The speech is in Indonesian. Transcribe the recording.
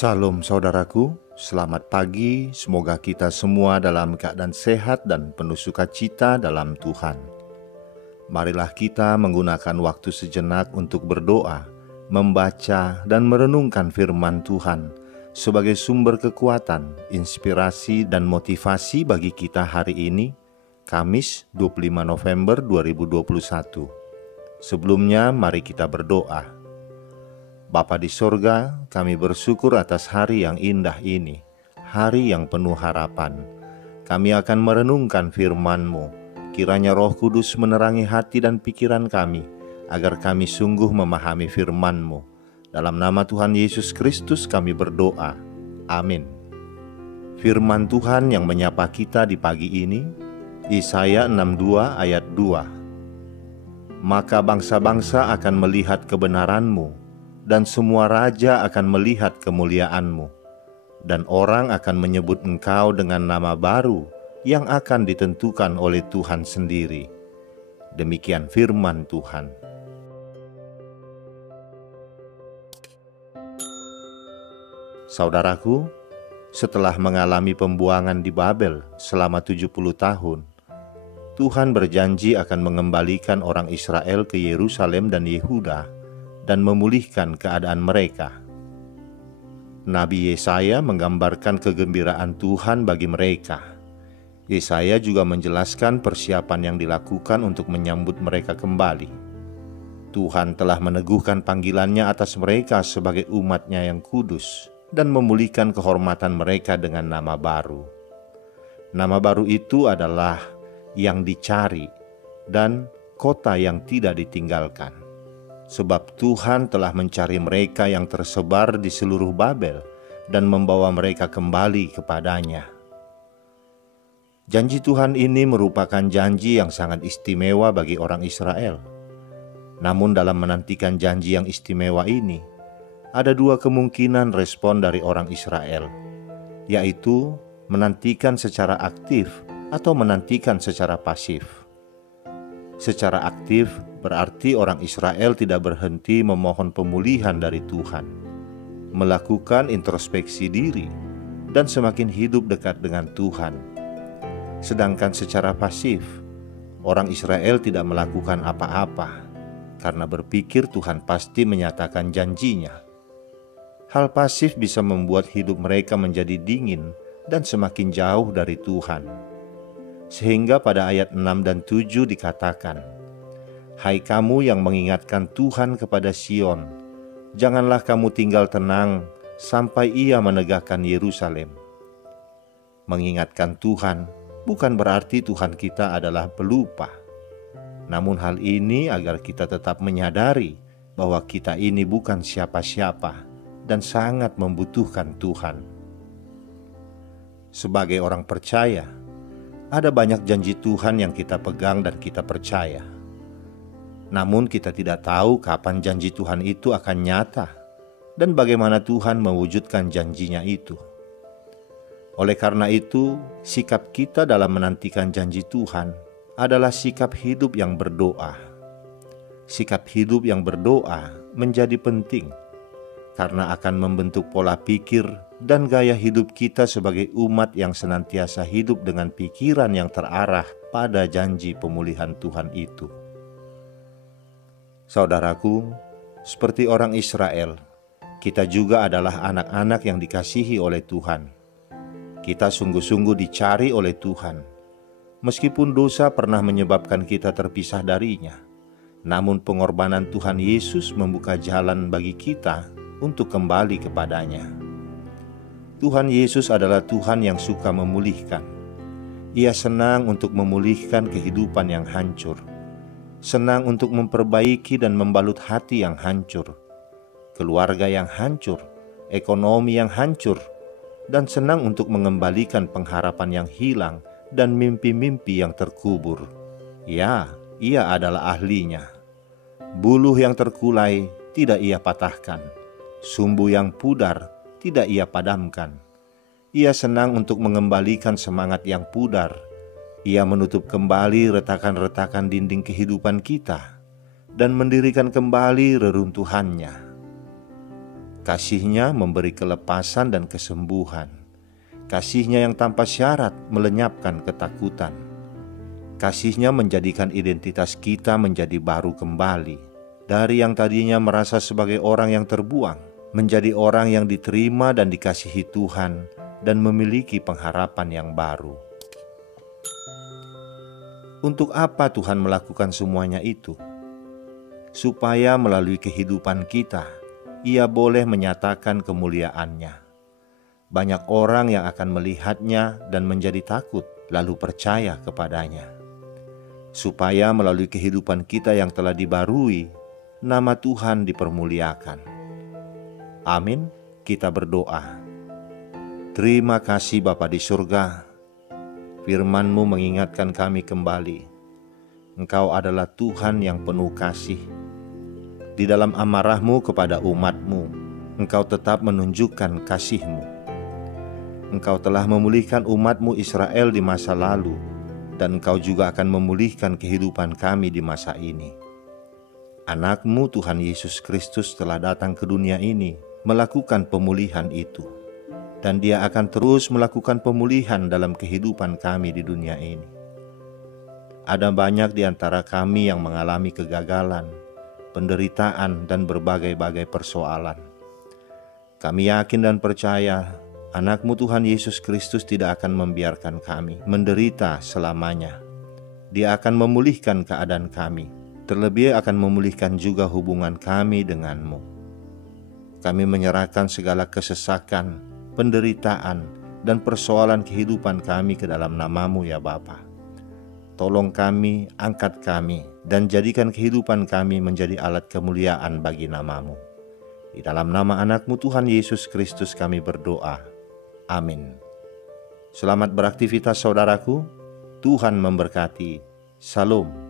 Salam saudaraku, selamat pagi. Semoga kita semua dalam keadaan sehat dan penuh sukacita dalam Tuhan. Marilah kita menggunakan waktu sejenak untuk berdoa, membaca dan merenungkan firman Tuhan sebagai sumber kekuatan, inspirasi dan motivasi bagi kita hari ini, Kamis 25 November 2021. Sebelumnya mari kita berdoa. Bapa di sorga, kami bersyukur atas hari yang indah ini, hari yang penuh harapan. Kami akan merenungkan firman-Mu. Kiranya Roh Kudus menerangi hati dan pikiran kami, agar kami sungguh memahami firman-Mu. Dalam nama Tuhan Yesus Kristus kami berdoa. Amin. Firman Tuhan yang menyapa kita di pagi ini, Yesaya 62 ayat 2. Maka bangsa-bangsa akan melihat kebenaran-Mu, dan semua raja akan melihat kemuliaan-Mu, dan orang akan menyebut Engkau dengan nama baru yang akan ditentukan oleh Tuhan sendiri. Demikian firman Tuhan. Saudaraku, setelah mengalami pembuangan di Babel selama 70 tahun, Tuhan berjanji akan mengembalikan orang Israel ke Yerusalem dan Yehuda dan memulihkan keadaan mereka. Nabi Yesaya menggambarkan kegembiraan Tuhan bagi mereka. Yesaya juga menjelaskan persiapan yang dilakukan untuk menyambut mereka kembali. Tuhan telah meneguhkan panggilannya atas mereka sebagai umat-Nya yang kudus dan memulihkan kehormatan mereka dengan nama baru. Nama baru itu adalah yang dicari dan kota yang tidak ditinggalkan. Sebab Tuhan telah mencari mereka yang tersebar di seluruh Babel dan membawa mereka kembali kepadanya. Janji Tuhan ini merupakan janji yang sangat istimewa bagi orang Israel. Namun dalam menantikan janji yang istimewa ini, ada dua kemungkinan respon dari orang Israel, yaitu menantikan secara aktif atau menantikan secara pasif. Secara aktif berarti orang Israel tidak berhenti memohon pemulihan dari Tuhan, melakukan introspeksi diri, dan semakin hidup dekat dengan Tuhan. Sedangkan secara pasif, orang Israel tidak melakukan apa-apa, karena berpikir Tuhan pasti menyatakan janjinya. Hal pasif bisa membuat hidup mereka menjadi dingin dan semakin jauh dari Tuhan. Sehingga pada ayat 6 dan 7 dikatakan, "Hai kamu yang mengingatkan Tuhan kepada Sion, janganlah kamu tinggal tenang sampai Ia menegakkan Yerusalem." Mengingatkan Tuhan bukan berarti Tuhan kita adalah pelupa. Namun hal ini agar kita tetap menyadari bahwa kita ini bukan siapa-siapa dan sangat membutuhkan Tuhan. Sebagai orang percaya, ada banyak janji Tuhan yang kita pegang dan kita percaya. Namun kita tidak tahu kapan janji Tuhan itu akan nyata dan bagaimana Tuhan mewujudkan janjinya itu. Oleh karena itu, sikap kita dalam menantikan janji Tuhan adalah sikap hidup yang berdoa. Sikap hidup yang berdoa menjadi penting karena akan membentuk pola pikir dan gaya hidup kita sebagai umat yang senantiasa hidup dengan pikiran yang terarah pada janji pemulihan Tuhan itu. Saudaraku, seperti orang Israel, kita juga adalah anak-anak yang dikasihi oleh Tuhan. Kita sungguh-sungguh dicari oleh Tuhan. Meskipun dosa pernah menyebabkan kita terpisah darinya, namun pengorbanan Tuhan Yesus membuka jalan bagi kita untuk kembali kepadanya. Tuhan Yesus adalah Tuhan yang suka memulihkan. Ia senang untuk memulihkan kehidupan yang hancur, senang untuk memperbaiki dan membalut hati yang hancur, keluarga yang hancur, ekonomi yang hancur, dan senang untuk mengembalikan pengharapan yang hilang dan mimpi-mimpi yang terkubur. Ya, Ia adalah ahlinya. Buluh yang terkulai tidak Ia patahkan, sumbu yang pudar tidak Ia padamkan. Ia senang untuk mengembalikan semangat yang pudar. Ia menutup kembali retakan-retakan dinding kehidupan kita dan mendirikan kembali reruntuhannya. Kasih-Nya memberi kelepasan dan kesembuhan. Kasih-Nya yang tanpa syarat melenyapkan ketakutan. Kasih-Nya menjadikan identitas kita menjadi baru kembali. Dari yang tadinya merasa sebagai orang yang terbuang, menjadi orang yang diterima dan dikasihi Tuhan dan memiliki pengharapan yang baru. Untuk apa Tuhan melakukan semuanya itu? Supaya melalui kehidupan kita, Ia boleh menyatakan kemuliaan-Nya. Banyak orang yang akan melihatnya dan menjadi takut, lalu percaya kepadanya. Supaya melalui kehidupan kita yang telah dibarui, nama Tuhan dipermuliakan. Amin. Kita berdoa. Terima kasih Bapa di surga. Firman-Mu mengingatkan kami kembali. Engkau adalah Tuhan yang penuh kasih. Di dalam amarah-Mu kepada umat-Mu, Engkau tetap menunjukkan kasih-Mu. Engkau telah memulihkan umat-Mu Israel di masa lalu, dan Engkau juga akan memulihkan kehidupan kami di masa ini. Anak-Mu Tuhan Yesus Kristus telah datang ke dunia ini melakukan pemulihan itu, dan Dia akan terus melakukan pemulihan dalam kehidupan kami di dunia ini. Ada banyak di antara kami yang mengalami kegagalan, penderitaan, dan berbagai-bagai persoalan. Kami yakin dan percaya Anak-Mu Tuhan Yesus Kristus tidak akan membiarkan kami menderita selamanya. Dia akan memulihkan keadaan kami, terlebih akan memulihkan juga hubungan kami dengan-Mu. Kami menyerahkan segala kesesakan, penderitaan, dan persoalan kehidupan kami ke dalam nama-Mu ya Bapa. Tolong kami, angkat kami, dan jadikan kehidupan kami menjadi alat kemuliaan bagi nama-Mu. Di dalam nama Anak-Mu Tuhan Yesus Kristus kami berdoa. Amin. Selamat beraktivitas saudaraku. Tuhan memberkati. Salam.